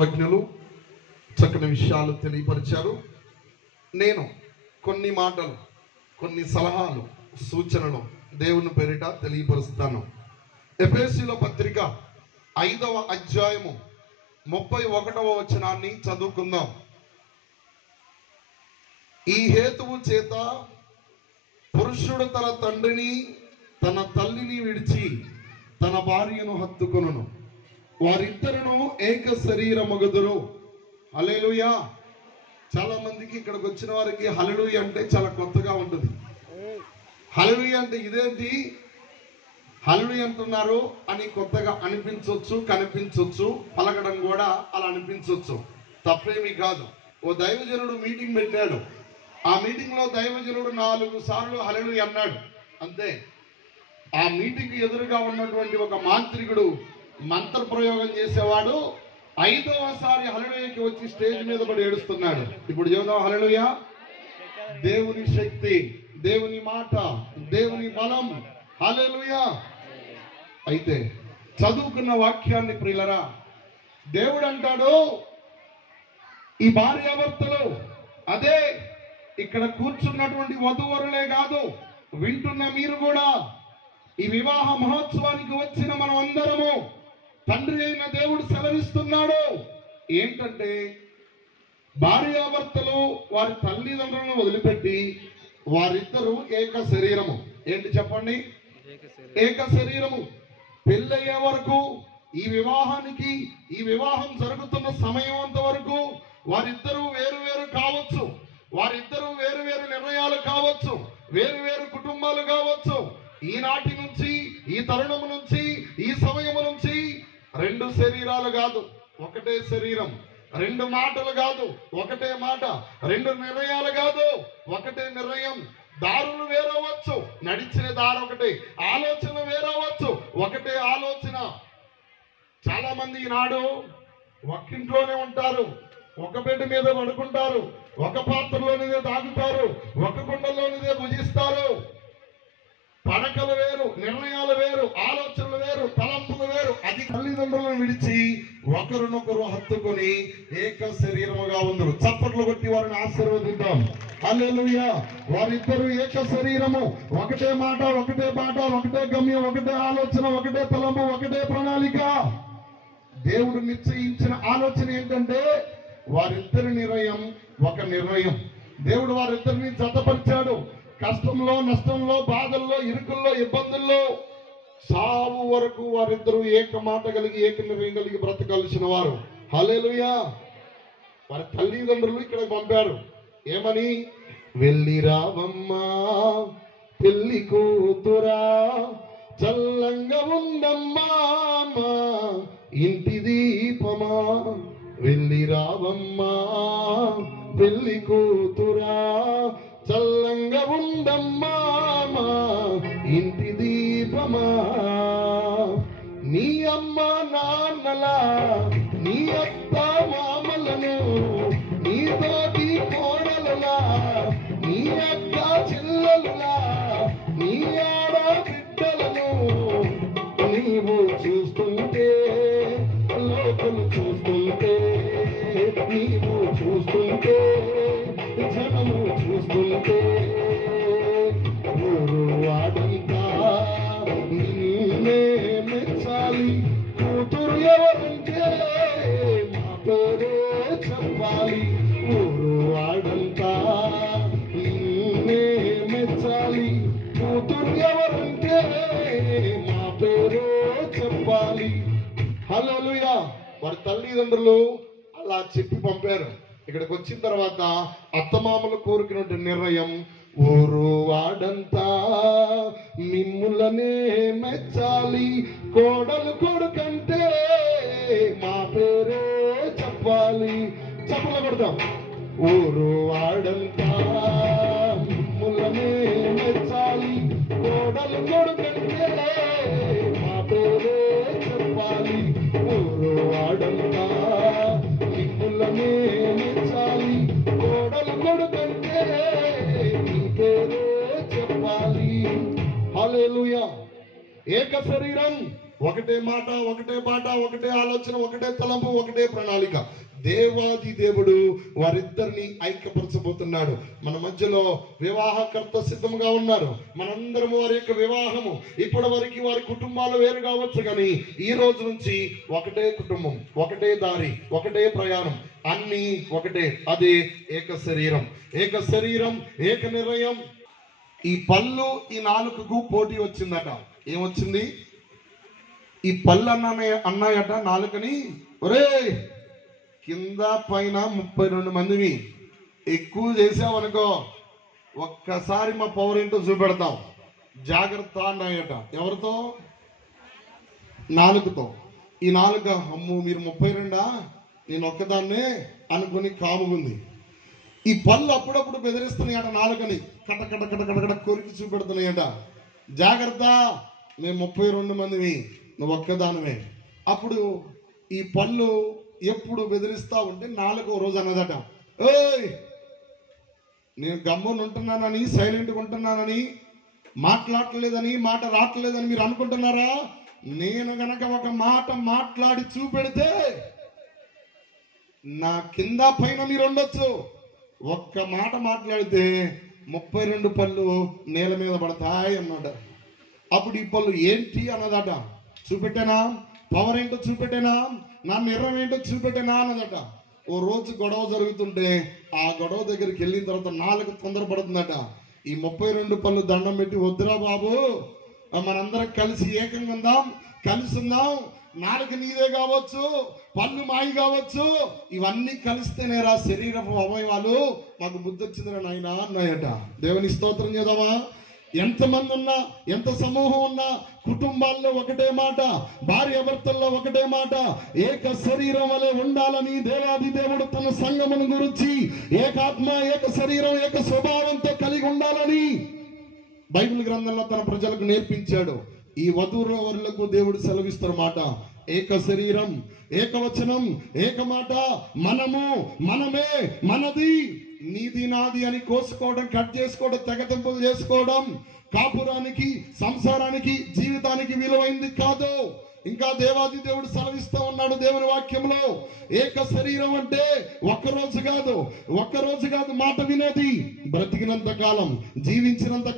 వజ్ఞులు చక్కని విషయాలు తెలియపరిచారు. నేను కొన్ని మాటలు, కొన్ని సలహాలు, సూచనలు దేవుని పేరిట తెలియపరుస్తాను. ఎఫెసీయుల పత్రిక 5వ అధ్యాయము 31వ వచనాన్ని చదువుకుందాం. ఈ హేతువు చేత పురుషుడు తన తండ్రిని తన తల్లిని విడిచి తన భార్యను హత్తుకొనును, వారిద్దరును ఏక శరీరమగుదురు. హల్లెలూయా. చాలా మందికి ఇక్కడికి వచ్చిన వారికి హల్లెలూయా అంటే చాలా కొత్తగా ఉంటుంది. హల్లెలూయా అంటే ఇదేంటి, హల్లెలూయా అంటున్నారు అని కొత్తగా అనిపించవచ్చు, కనిపించవచ్చు, పలకడం కూడా అలా అనిపించవచ్చు. తప్పేమీ కాదు. ఓ దైవజనుడు మీటింగ్ పెట్టాడు. ఆ మీటింగ్ లో దైవజనుడు 4 సార్లు హల్లెలూయా అన్నాడు అంతే. ఆ మీటింగ్ ఎదురుగా ఉన్నటువంటి ఒక మాంత్రికుడు మంత్ర ప్రయోగం చేసేవాడు 5వసారి హల్లెలూయాకి వచ్చి స్టేజ్ మీద పడి ఏడుస్తున్నాడు. ఇప్పుడు చెబుదాం హల్లెలూయా. దేవుని శక్తి, దేవుని మాట, దేవుని బలం. హల్లెలూయా. అయితే చదువుకున్న వాక్యాన్ని ప్రియులరా, దేవుడు అంటాడు ఈ భార్యాభర్తలు, అదే ఇక్కడ కూర్చున్నటువంటి వధూవరులే కాదు, వింటున్న మీరు కూడా, ఈ వివాహ మహోత్సవానికి వచ్చిన మనం అందరము తండ్రి అయిన దేవుడు సెలవిస్తున్నాడు ఏంటంటే, భార్యాభర్తలు వారి తల్లిదండ్రులను వదిలిపెట్టి వారిద్దరూ ఏక శరీరము. ఏంటి చెప్పండి? ఏక శరీరము. పెళ్ళయ్యే వరకు, ఈ వివాహం జరుగుతున్న సమయం అంత వరకు వారిద్దరూ వేరు వేరు కావచ్చు, వారిద్దరూ వేరు వేరు నిర్ణయాలు కావచ్చు, వేరు వేరు కుటుంబాలు కావచ్చు. ఈనాటి నుంచి, ఈ తరుణము నుంచి, ఈ సమయము నుంచి 2 శరీరాలు కాదు, ఒకటే శరీరం. 2 మాటలు కాదు, ఒకటే మాట. 2 నిర్ణయాలు కాదు, ఒకటే నిర్ణయం. దారులు వేరవచ్చు, నడిచిన దారి ఒకటే. ఆలోచన వేరవచ్చు, ఒకటే ఆలోచన. చాలా మంది ఈనాడు ఒక్కింట్లోనే ఉంటారు, ఒక బెడ్ మీద పడుకుంటారు, ఒక పాత్రలోనిదే తాగుతారు, ఒక కుండలోనిదే భుజిస్తారు. పడకలు వేరు, నిర్ణయాలు వేరు, ఆలోచనలు వేరు, తలంపులు వేరు. అది తల్లిదండ్రులను విడిచి ఒకరినొకరు హత్తుకొని ఏక శరీరముగా ఉందరు. చప్పట్లు కొట్టి వారిని ఆశీర్వదిద్దాం. హల్లెలూయా. వారిద్దరూ ఏక శరీరము, ఒకటే మాట, ఒకటే పాట, ఒకటే గమ్యం, ఒకటే ఆలోచన, ఒకటే తలంపు, ఒకటే ప్రణాళిక. దేవుడు నిశ్చయించిన ఆలోచన ఏంటంటే వారిద్దరి నిర్ణయం ఒక నిర్ణయం. దేవుడు వారిద్దరిని జతపరిచాడు. కష్టంలో, నష్టంలో, బాధల్లో, ఇరుకుల్లో, ఇబ్బందుల్లో, సావు వరకు వారిద్దరూ ఏక మాట కలిగి, ఏక నిర్ణయం కలిగి బ్రతకాల్సిన వారు. హల్లెలూయా. వారి తల్లిదండ్రులు ఇక్కడ పంపారు. ఏమని? వెళ్ళి రావమ్మా పెళ్లి కూతురా, చల్లంగా ఉండమ్మా ఇంటి దీపమా. వెళ్ళి రావమ్మా పెళ్లి కూతురా, చల్లంగా ఉండమ్మా ఇంటి దీపమా. నీ అమ్మ నాన్నలా, నీ అత్త మామలను, నీ తోటి కోడలులా, నీ అక్క చెల్లెలులా, నీ ఆడబిడ్డలను నీవు చూస్తుంటే, లోకం చూస్తుంటే, నీవు చూస్తుంటే, జనము చూస్తుంటే, ఊరు వాడంతా నిన్నే మెచ్చాలి. కూతురు ఎవరంటే మా పేరే చెప్పాలి. ఊరు వాడంతా నిన్నే మెచ్చాలి. కూతురు ఎవరంటే మా పేరే చెప్పాలి. హల్లెలూయా. వారి తల్లిదండ్రులు అలా చెప్పి పంపారు. ఇక్కడికి వచ్చిన తర్వాత అత్తమామలు కోరుకున్న నిర్ణయం, ఊరు వాడంతా మిమ్ములనే మెచ్చాలి. కోడలు కొడుకంటే మా పేరే చెప్పాలి. చెప్పలు కొడతాం. ఊరు వాడంతా మిమ్ములనే మెచ్చాలి. కోడలు కొడుకంటే మా పేరే చెప్పాలి. ఊరు వాడంతా మిమ్ములనే మెచ్చాలి. కోడలు కొడుకంటే మీ పేరే చెప్పాలి. హల్లెలూయా. ఏక శరీరం, ఒకటే మాట, ఒకటే పాట, ఒకటే ఆలోచన, ఒకటే తలంపు, ఒకటే ప్రణాళిక. దేవాది దేవుడు వారిద్దరిని ఐక్యపరచబోతున్నాడు. మన మధ్యలో వివాహకర్త సిద్ధంగా ఉన్నారు. మనందరం వారి యొక్క వివాహము ఇప్పటి వరకు వారి కుటుంబాలు వేరు కావచ్చు, కానీ ఈ రోజు నుంచి ఒకటే కుటుంబం, ఒకటే దారి, ఒకటే ప్రయాణం, అన్ని ఒకటే. అదే ఏక శరీరం, ఏక శరీరం, ఏక నిర్ణయం. ఈ పళ్ళు, ఈ నాలుకకు పోటీ వచ్చిందట. ఏమొచ్చింది? ఈ పళ్ళు అన్నాయట నాలుకని, ఒరే కింద పైన 32 మందిని ఎక్కువ చేసావనుకో ఒక్కసారి మా పవర్ ఏంటో చూపెడతాం, జాగ్రత్త అన్నాయట. ఎవరితో? నాలుకతో. ఈ నాలుక, అమ్ము మీరు 32 నేను ఒక్కదాన్నే అనుకుని కాముకుంది. ఈ పళ్ళు అప్పుడప్పుడు బెదిరిస్తున్నాయట నాలుకని, కట కట కట కట కట కొరికి చూపెడుతున్నాయట. జాగ్రత్త, మేము 32 మందివి, నువ్వు ఒక్కదానివే. అప్పుడు ఈ పళ్ళు ఎప్పుడు బెదిరిస్తా ఉంటే నాలుగో రోజు అన్నదట, ఓయ్ నేను గమ్మున ఉంటున్నానని, సైలెంట్గా ఉంటున్నానని, మాట్లాడలేదని, మాట రావట్లేదని మీరు అనుకుంటున్నారా? నేను గనక ఒక మాట మాట్లాడి చూపెడితే నా కింద పైన మీరు ఉండొచ్చు. ఒక్క మాట మాట్లాడితే 32 పళ్ళు నేల మీద పడతాయి అన్నాడు. అప్పుడు ఈ పళ్ళు ఏంటి అన్నదట. చూపెట్టానా? పవర్ ఏంటో చూపెట్టానా? నా నిర్ణయం ఏంటో చూపెట్టానా అన్నదట. ఓ రోజు గొడవ జరుగుతుంటే ఆ గొడవ దగ్గరికి వెళ్ళిన తర్వాత నాలుగు తొందరపడుతుందట. ఈ 32 పళ్ళు దండం పెట్టి, వద్దురా బాబు, మనందరం కలిసి ఏకంగా ఉందాం, కలిసి ఉందాం, నాలుగు నీదే కావచ్చు, పళ్ళు మాయి కావచ్చు, ఇవన్నీ కలిస్తేనే రా శరీరపు అవయవాలు, మాకు బుద్ధి వచ్చిందిరా నాయనా అన్నాయట. దేవుని స్తోత్రం చేద్దామా? ఎంతమంది ఉన్నా, ఎంత సమూహం ఉన్నా, కుటుంబాల్లో ఒకటే మాట, భార్య భర్తల్లో ఒకటే మాట, ఏక శరీరం వలె ఉండాలని దేవాది దేవుడు తన సంఘమును గురించి ఏకాత్మ, ఏక శరీరం, ఏక స్వభావంతో కలిగి ఉండాలని బైబిల్ గ్రంథంలో తన ప్రజలకు నేర్పించాడు. ఈ వధూవరులకు దేవుడు సెలవిస్తున్నమాట, ఏక శరీరం, ఏకవచనం, ఏక మాట, మనము, మనమే, మనది, నీది నాది అని కోసుకోవడం, కట్ చేసుకోవడం, తెగతింపులు చేసుకోవడం కాపురానికి, సంసారానికి, జీవితానికి విలువైంది కాదు. ఇంకా దేవాది దేవుడు సెలవిస్తూ ఉన్నాడు దేవుని వాక్యంలో, ఏక శరీరం అంటే ఒక్కరోజు కాదు మాట వినేది. బ్రతికినంత కాలం, జీవించినంత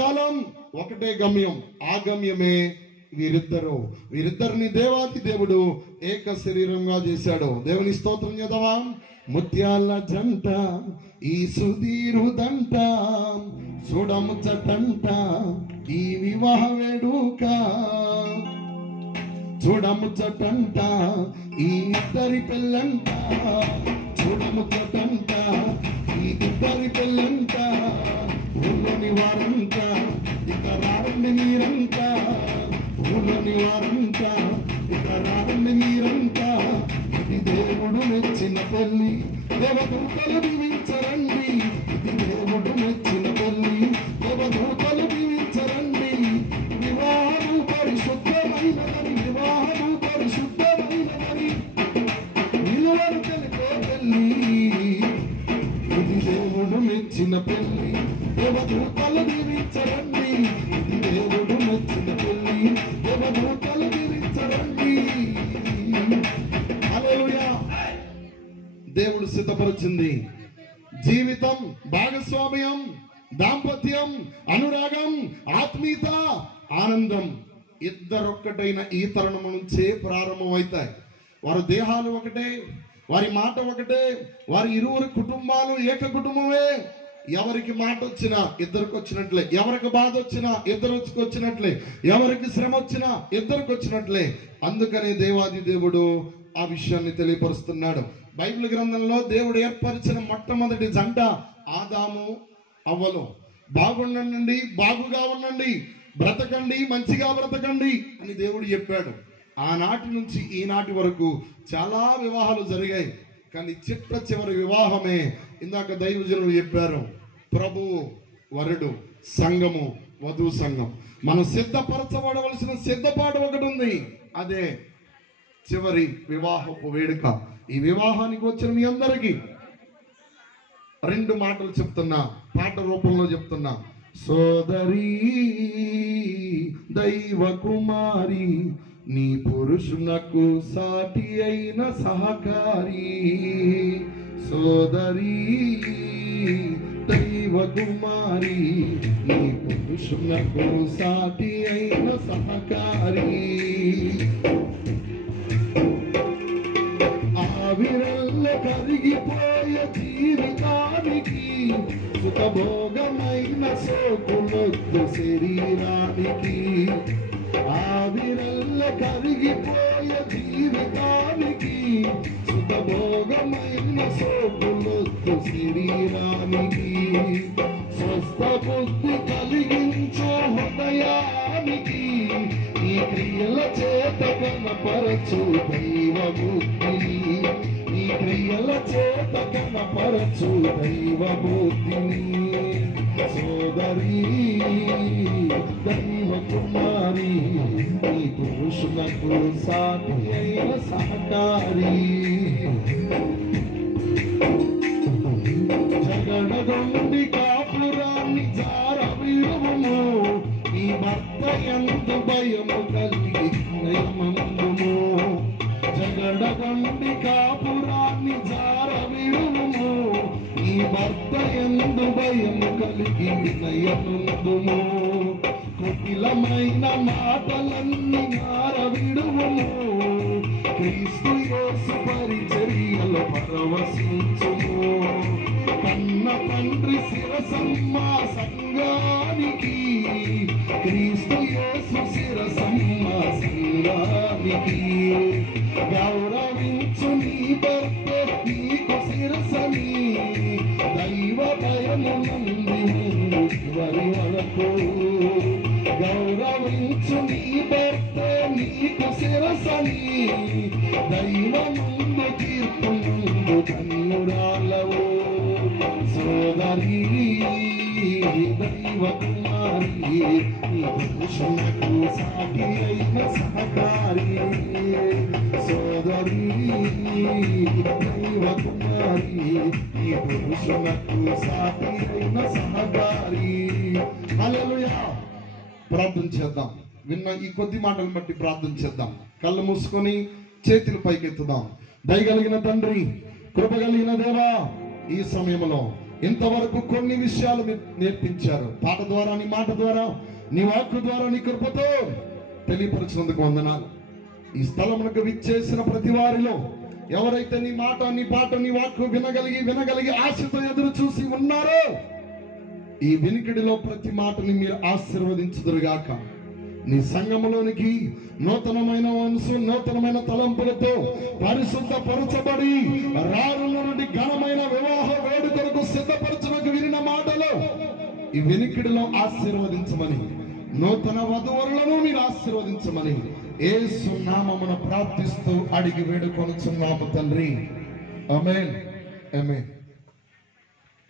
కాలం ఒకటే గమ్యం. ఆ గమ్యమే వీరిద్దరిని దేవాది దేవుడు ఏక శరీరంగా చేశాడు. దేవుని స్తోత్రం చేద్దామా? ముత్యాల జంట ఈ సుధీరుదంట, చూడముచ్చటంట ఈ వివాహ వేడుక, చూడముచ్చటంట ఈ ఇద్దరి పెళ్ళంట, చూడముచ్చటంట ఈ ఇద్దరి పెళ్ళంట, ఊళ్ళోని వారంట ఇక రారండి మీరంట, ఊళ్ళోని వారంట ఇక రారండి మీరంట, ఇది దేవుడు మెచ్చిన పెళ్లి, దేవదూతలు దీవించరండి, ఇది దేవుడు మెచ్చిన పెళ్లి, దేవదూతలు దీవించరండి, వివాహము పరిశుద్ధమైనదని, వివాహము పరిశుద్ధమైనదని విలువను తెలిపే పెళ్లి, ఇది దేవుడు మెచ్చిన పెళ్లి, దేవదూతలు దీవించరండి, ఇది దేవుడు మెచ్చిన పెళ్లి, దేవదూతలు దీవించరండి. హల్లెలూయా! దేవుడు సిద్ధపరిచింది జీవితం, భాగస్వామ్యం, దాంపత్యం, అనురాగం, ఆత్మీయత, ఆనందం ఇద్దరొక్కటైన ఈ తరుణం నుంచే ప్రారంభమవుతాయి. వారి దేహాలు ఒకటే, వారి మాట ఒకటే, వారి ఇరువురు కుటుంబాలు ఏక కుటుంబమే. ఎవరికి మాట వచ్చినా ఇద్దరికి వచ్చినట్లే, ఎవరికి బాధ వచ్చినా ఇద్దరికి వచ్చినట్లే, ఎవరికి శ్రమ వచ్చినా ఇద్దరికి వచ్చినట్లే. అందుకని దేవాది దేవుడు ఆ విషయాన్ని తెలియపరుస్తున్నాడు. బైబిల్ గ్రంథంలో దేవుడు ఏర్పరిచిన మొట్టమొదటి జంట ఆదాము అవ్వలు. బాగుండండి, బాగుగా ఉండండి, బ్రతకండి, మంచిగా బ్రతకండి అని దేవుడు చెప్పాడు. ఆనాటి నుంచి ఈనాటి వరకు చాలా వివాహాలు జరిగాయి, కానీ చిట్ట చివరి వివాహమే ఇందాక దైవజనులు చెప్పారు, ప్రభువు వరుడు, సంఘము వధు సంఘం. మనం సిద్ధపరచబడవలసిన సిద్ధపాటు ఒకటి ఉంది, అదే చివరి వివాహపు వేడుక. ఈ వివాహానికి వచ్చిన మీ అందరికీ 2 మాటలు చెప్తున్నా, పాట రూపంలో చెప్తున్నా. సోదరి దైవ కుమారి నీ పురుషునకు సాటి అయిన సహకారి. సోదరి దైవ కుమారి నీ పురుషునకు సాటి అయిన సహకారి. ఆవిరల్ల కరిగిపోయే జీవితానికి సుఖభోగమైన సోకులొద్దు శరీరానికి. ఆవిరల్ల కరిగిపోయే జీవితానికి సుఖభోగమైన సోకులొద్దు శరీరానికి. స్వస్థ బుద్ధి కలిగించు హృదయానికి ఈ క్రియల చేత కనపరచు దైవ బుద్ధిని. ఈ క్రియల చేత కనపరచు దైవ బుద్ధిని. సోదరి దైవ కుమారి నీ పురుషునకు సాటి అయిన సహకారి. జగడగొండి కాపురాన్ని జారవిడుము నీ భర్త యందు భయము కలిగి నయమందుము. జగడగొండి కాపురాన్ని జారవిడుము నీ భర్త యందు భయము కలిగి నయమందుము. కుటిలమైన మాటలన్నీ మారవిడుము క్రీస్తు యేసు పరిచర్యలో పరవశించుము. కన్న తండ్రి శిరసమ్మ సంఘానికి క్రీస్తు యేసు శిరసమ్మ సంఘానికి. గౌరవించు నీ భర్త నీకు శిరసని దైవ భయము నుండి చివరి వరకు. గౌరవించు నీ భర్త నీకు శిరసని దైవ ముందు తీర్పు ముందు ధన్యురాలవు. సోదరి దైవ కుమారి నీ పురుషునకు సాటి అయిన సహకారి. సోదరి దైవ కుమారి నీ పురుషునకు సాటి అయిన సహకారి. హల్లెలూయా. ప్రార్థన చేద్దాం. విన్న ఈ కొద్ది మాటలు బట్టి ప్రార్థన చేద్దాం. కళ్ళు మూసుకొని చేతులు పైకెత్తుదాం. దయగలిగిన తండ్రి, కృప కలిగిన దేవా, ఈ సమయంలో ఇంతవరకు కొన్ని విషయాలు నేర్పించారు. పాట ద్వారా, నీ మాట ద్వారా, నీ వాక్కు ద్వారా, నీ కృపతో తెలియపరిచినందుకు వందనాలు. ఈ స్థలమునకు విచ్చేసిన ప్రతి వారిలో ఎవరైతే నీ మాట, నీ పాట, నీ వాక్కు వినగలిగి ఆశతో ఎదురు చూసి ఉన్నారో ఈ వినికిడిలో ప్రతి మాటని మీరు ఆశీర్వదించుదురుగాక. నీ సంఘములోనికి నూతనమైన మనసు, నూతనమైన తలంపులతో పరిశుద్ధపరచబడి రారుల నుండి ఘనమైన వివాహ వేడుకలకు సిద్ధపరచునకు వినిన మాటలు ఈ వినికిడిలో ఆశీర్వదించమని, నూతన వధువరులను మీరు ఆశీర్వదించమని యేసు నామమున ప్రార్థిస్తూ అడిగి వేడుకొనుచున్నాము తండ్రి. ఆమేన్, ఆమేన్.